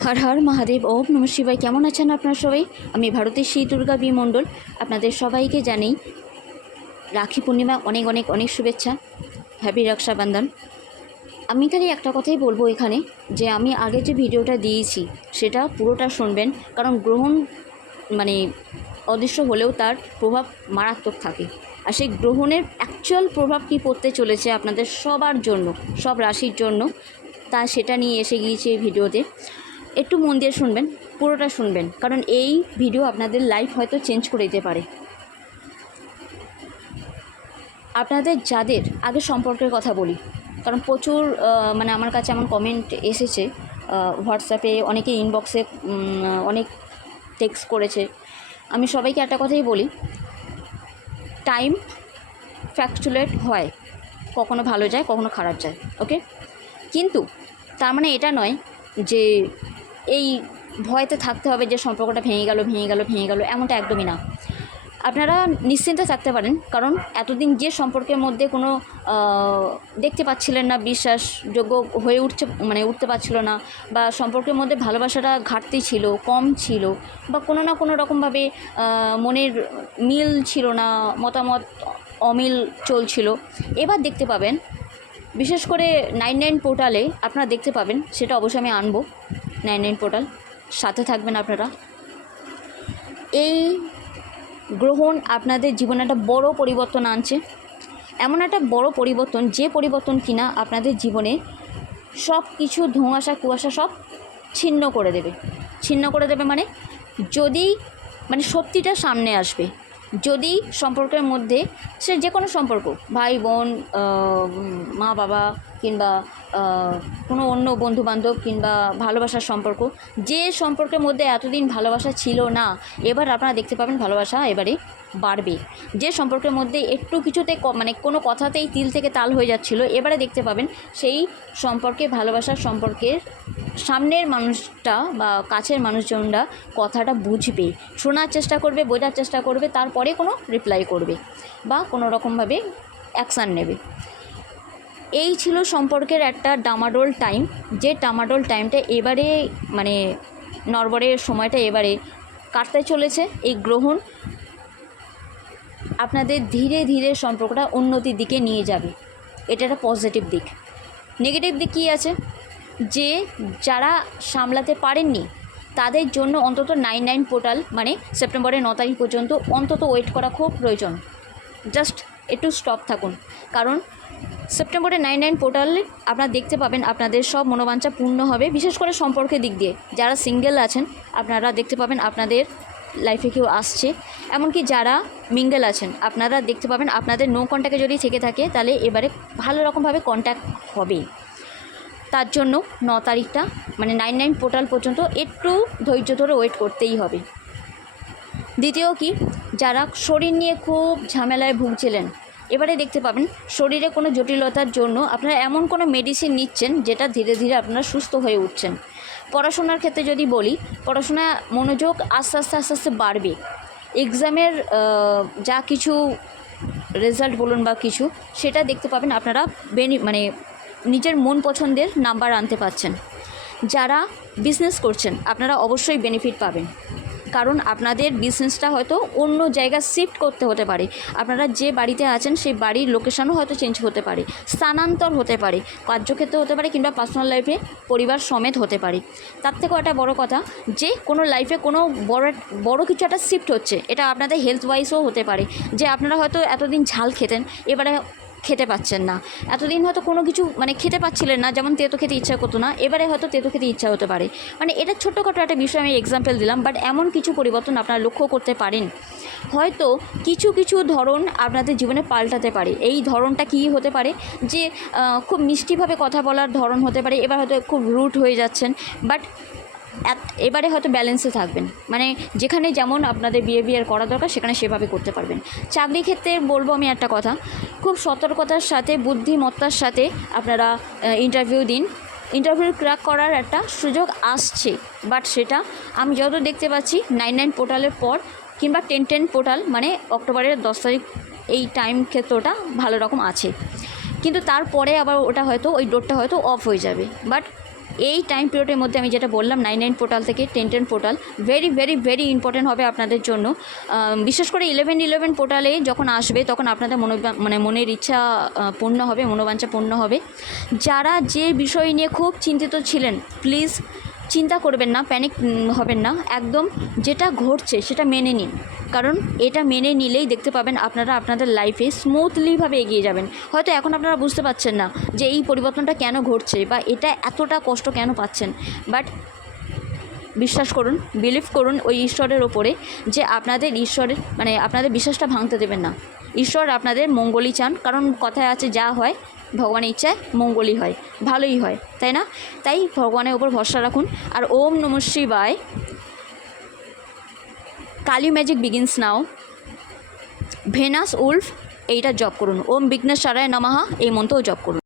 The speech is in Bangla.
হর হর মহাদেব, ওম নমঃ শিবায়। কেমন আছেন আপনারা সবাই? আমি ভারতের শ্রী দুর্গা বি মণ্ডল আপনাদের সবাইকে জানাই রাখি পূর্ণিমা অনেক অনেক অনেক শুভেচ্ছা। হ্যাপি রক্ষাবন্ধন। আমি খালি একটা কথাই বলবো এখানে, যে আমি আগে যে ভিডিওটা দিয়েছি সেটা পুরোটা শুনবেন, কারণ গ্রহণ মানে অদৃশ্য হলেও তার প্রভাব মারাত্মক থাকে। আর সেই গ্রহণের অ্যাকচুয়াল প্রভাব কী পড়তে চলেছে আপনাদের সবার জন্য, সব রাশির জন্য, তা সেটা নিয়ে এসে গিয়েছে এই ভিডিওতে। একটু মন দিয়ে শুনবেন, পুরোটা শুনবেন, কারণ এই ভিডিও আপনাদের লাইফ হয়তো চেঞ্জ করে দিতে পারে। আপনাদের যাদের আগে সম্পর্কের কথা বলি, কারণ প্রচুর মানে আমার কাছে এমন কমেন্ট এসেছে, হোয়াটসঅ্যাপে অনেকে ইনবক্সে অনেক টেক্সট করেছে। আমি সবাইকে একটা কথাই বলি, টাইম ফ্যাকচুয়েট হয়, কখনো ভালো যায় কখনো খারাপ যায়, ওকে। কিন্তু তার মানে এটা নয় যে এই ভয়তে থাকতে হবে যে সম্পর্কটা ভেঙে গেল, এমনটা একদমই না। আপনারা নিশ্চিন্তে থাকতে পারেন, কারণ এতদিন যে সম্পর্কের মধ্যে কোনো দেখতে পাচ্ছিলেন না, বিশ্বাসযোগ্য হয়ে উঠতে পারছিল না, বা সম্পর্কের মধ্যে ভালোবাসাটা ঘাটতি ছিল, কম ছিল, বা কোনো না কোনো রকমভাবে মনের মিল ছিল না, মতামত অমিল চলছিল, এবার দেখতে পাবেন। বিশেষ করে 99 পোর্টালে আপনারা দেখতে পাবেন, সেটা অবশ্যই আমি আনবো। 99 পোর্টাল সাথে থাকবেন আপনারা। এই গ্রহণ আপনাদের জীবনে একটা বড় পরিবর্তন আনছে, এমন একটা বড় পরিবর্তন, যে পরিবর্তন কিনা আপনাদের জীবনে সব কিছু ধোঁয়াশা কুয়াশা সব ছিন্ন করে দেবে। মানে সত্যিটা সামনে আসবে। যদি সম্পর্কের মধ্যে, সে যে কোনো সম্পর্ক, ভাই বোন, মা বাবা, কিংবা কোনো অন্য বন্ধুবান্ধব, কিংবা ভালোবাসার সম্পর্ক, যে সম্পর্কের মধ্যে এতদিন ভালোবাসা ছিল না, এবার আপনারা দেখতে পাবেন ভালোবাসা এবারে বাড়বে। যে সম্পর্কের মধ্যে একটু কিছুতে মানে কোনো কথাতেই তিল থেকে তাল হয়ে যাচ্ছিল, এবারে দেখতে পাবেন সেই সম্পর্কে, ভালোবাসার সম্পর্কের সামনের মানুষটা বা কাছের মানুষজনরা কথাটা বুঝবে, শোনার চেষ্টা করবে, বোঝার চেষ্টা করবে, তারপরে কোনো রিপ্লাই করবে বা কোনো রকমভাবে অ্যাকশান নেবে। এই ছিল সম্পর্কের একটা ডামাডোল টাইম, যে ডামাডোল টাইমটা এবারে মানে নড়বড়ের সময়টা এবারে কাটতে চলেছে। এই গ্রহণ আপনাদের ধীরে ধীরে সম্পর্কটা উন্নতির দিকে নিয়ে যাবে। এটা একটা পজিটিভ দিক। নেগেটিভ দিক কী আছে, যে যারা সামলাতে পারেননি তাদের জন্য অন্তত 99 পোর্টাল মানে সেপ্টেম্বরের 9 তারিখ পর্যন্ত অন্তত ওয়েট করা খুব প্রয়োজন। জাস্ট একটু স্টপ থাকুন, কারণ সেপ্টেম্বরে 99 পোর্টালে আপনারা দেখতে পাবেন আপনাদের সব মনোবাঞ্ছা পূর্ণ হবে। বিশেষ করে সম্পর্কের দিক দিয়ে যারা সিঙ্গেল আছেন, আপনারা দেখতে পাবেন আপনাদের লাইফে কেউ আসছে। এমনকি যারা মিঙ্গেল আছেন, আপনারা দেখতে পাবেন আপনাদের নো কন্ট্যাক্টে যদি থেকে থাকে, তাহলে এবারে ভালো রকমভাবে কন্ট্যাক্ট হবে। তার জন্য 9 তারিখটা মানে 99 পোর্টাল পর্যন্ত একটু ধৈর্য ধরে ওয়েট করতেই হবে। দ্বিতীয় কি, যারা শরীর নিয়ে খুব ঝামেলায় ভুগছিলেন, এবারে দেখতে পাবেন শরীরে কোনো জটিলতার জন্য আপনারা এমন কোনো মেডিসিন নিচ্ছেন যেটা ধীরে ধীরে আপনারা সুস্থ হয়ে উঠছেন। পড়াশোনার ক্ষেত্রে যদি বলি, পড়াশোনা মনোযোগ আস্তে আস্তে বাড়বে। এক্সামের যা কিছু রেজাল্ট বলুন বা কিছু, সেটা দেখতে পাবেন আপনারা মানে নিজের মন পছন্দের নাম্বার আনতে পারছেন। যারা বিজনেস করছেন, আপনারা অবশ্যই বেনিফিট পাবেন, কারণ আপনাদের বিজনেসটা হয়তো অন্য জায়গায় শিফট করতে হতে পারে। আপনারা যে বাড়িতে আছেন সেই বাড়ির লোকেশনও হয়তো চেঞ্জ হতে পারে, স্থানান্তর হতে পারে, কার্যক্ষেত্রে হতে পারে, কিংবা পার্সোনাল লাইফে পরিবার সমেত হতে পারে। তার থেকেও একটা বড় কথা, যে কোনো লাইফে কোনো বড় কিছু একটা শিফট হচ্ছে, এটা আপনাদের হেলথ ওয়াইজও হতে পারে। যে আপনারা হয়তো এতদিন ঝাল খেতেন, এবারে খেতে পাচ্ছেন না, এতদিন হয়তো কোনো কিছু মানে খেতে পাচ্ছিলেন না, যেমন তেতো খেতে ইচ্ছা করতো না, এবারে হয়তো তেতো খেতে ইচ্ছা হতে পারে। মানে এটা ছোট্টখাটো একটা বিষয় আমি এক্সাম্পল দিলাম, বাট এমন কিছু পরিবর্তন আপনারা লক্ষ্য করতে পারেন। হয়তো কিছু কিছু ধরন আপনাদের জীবনে পাল্টাতে পারে। এই ধরনটা কী হতে পারে, যে খুব মিষ্টিভাবে কথা বলার ধরন হতে পারে, এবার হয়তো খুব রুড হয়ে যাচ্ছেন, বাট এবারে হয়তো ব্যালেন্সে থাকবেন, মানে যেখানে যেমন আপনাদের বিহেভিয়ার করা দরকার সেখানে সেভাবে করতে পারবেন। চাকরি ক্ষেত্রে বলবো আমি একটা কথা, খুব সতর্কতার সাথে, বুদ্ধিমত্তার সাথে আপনারা ইন্টারভিউ দিন। ইন্টারভিউ ক্র্যাক করার একটা সুযোগ আসছে, বাট সেটা আমি যত দেখতে পাচ্ছি 99 পোর্টালের পর, কিংবা 10 পোর্টাল মানে অক্টোবরের 10 তারিখ, এই টাইম ক্ষেত্রটা ভালো রকম আছে। কিন্তু তারপরে আবার ওটা হয়তো, ওই ডোরটা হয়তো অফ হয়ে যাবে। বাট এই টাইম পিরিয়ডের মধ্যে আমি যেটা বললাম 9-9 পোর্টাল থেকে 10-10 portal very very very important হবে আপনাদের জন্য। বিশেষ করে 11-11 পোর্টালে যখন আসবে তখন আপনাদের মনের ইচ্ছা পূর্ণ হবে, মনোবাঞ্ছা পূর্ণ হবে। যারা যে বিষয় নিয়ে খুব চিন্তিত ছিলেন, প্লিজ চিন্তা করবেন না, প্যানিক হবেন না, একদম যেটা ঘটছে সেটা মেনে নিন। কারণ এটা মেনে নিলেই দেখতে পাবেন আপনারা আপনাদের লাইফে স্মুথলিভাবে এগিয়ে যাবেন। হয়তো এখন আপনারা বুঝতে পারছেন না যে এই পরিবর্তনটা কেন ঘটছে বা এটা এতটা কষ্ট কেন পাচ্ছেন, বাট বিশ্বাস করুন, বিলিভ করুন ওই ঈশ্বরের ওপরে, যে আপনাদের ঈশ্বরের আপনাদের বিশ্বাসটা ভাঙতে দেবেন না। ঈশ্বর আপনাদের মঙ্গলই চান, কারণ কথায় আছে যা হয় ভগবানের ইচ্ছায় মঙ্গলই হয়, ভালোই হয়, তাই না? তাই ভগবানের ওপর ভরসা রাখুন। আর ওম নমঃ শিবায়, কালী ম্যাজিক বিগিনস নাও, ভেনাস উলফ এইটা জপ করুন, ওম বিঘ্নেশ্বরায় নমঃ এই মন্ত্রও জপ করুন।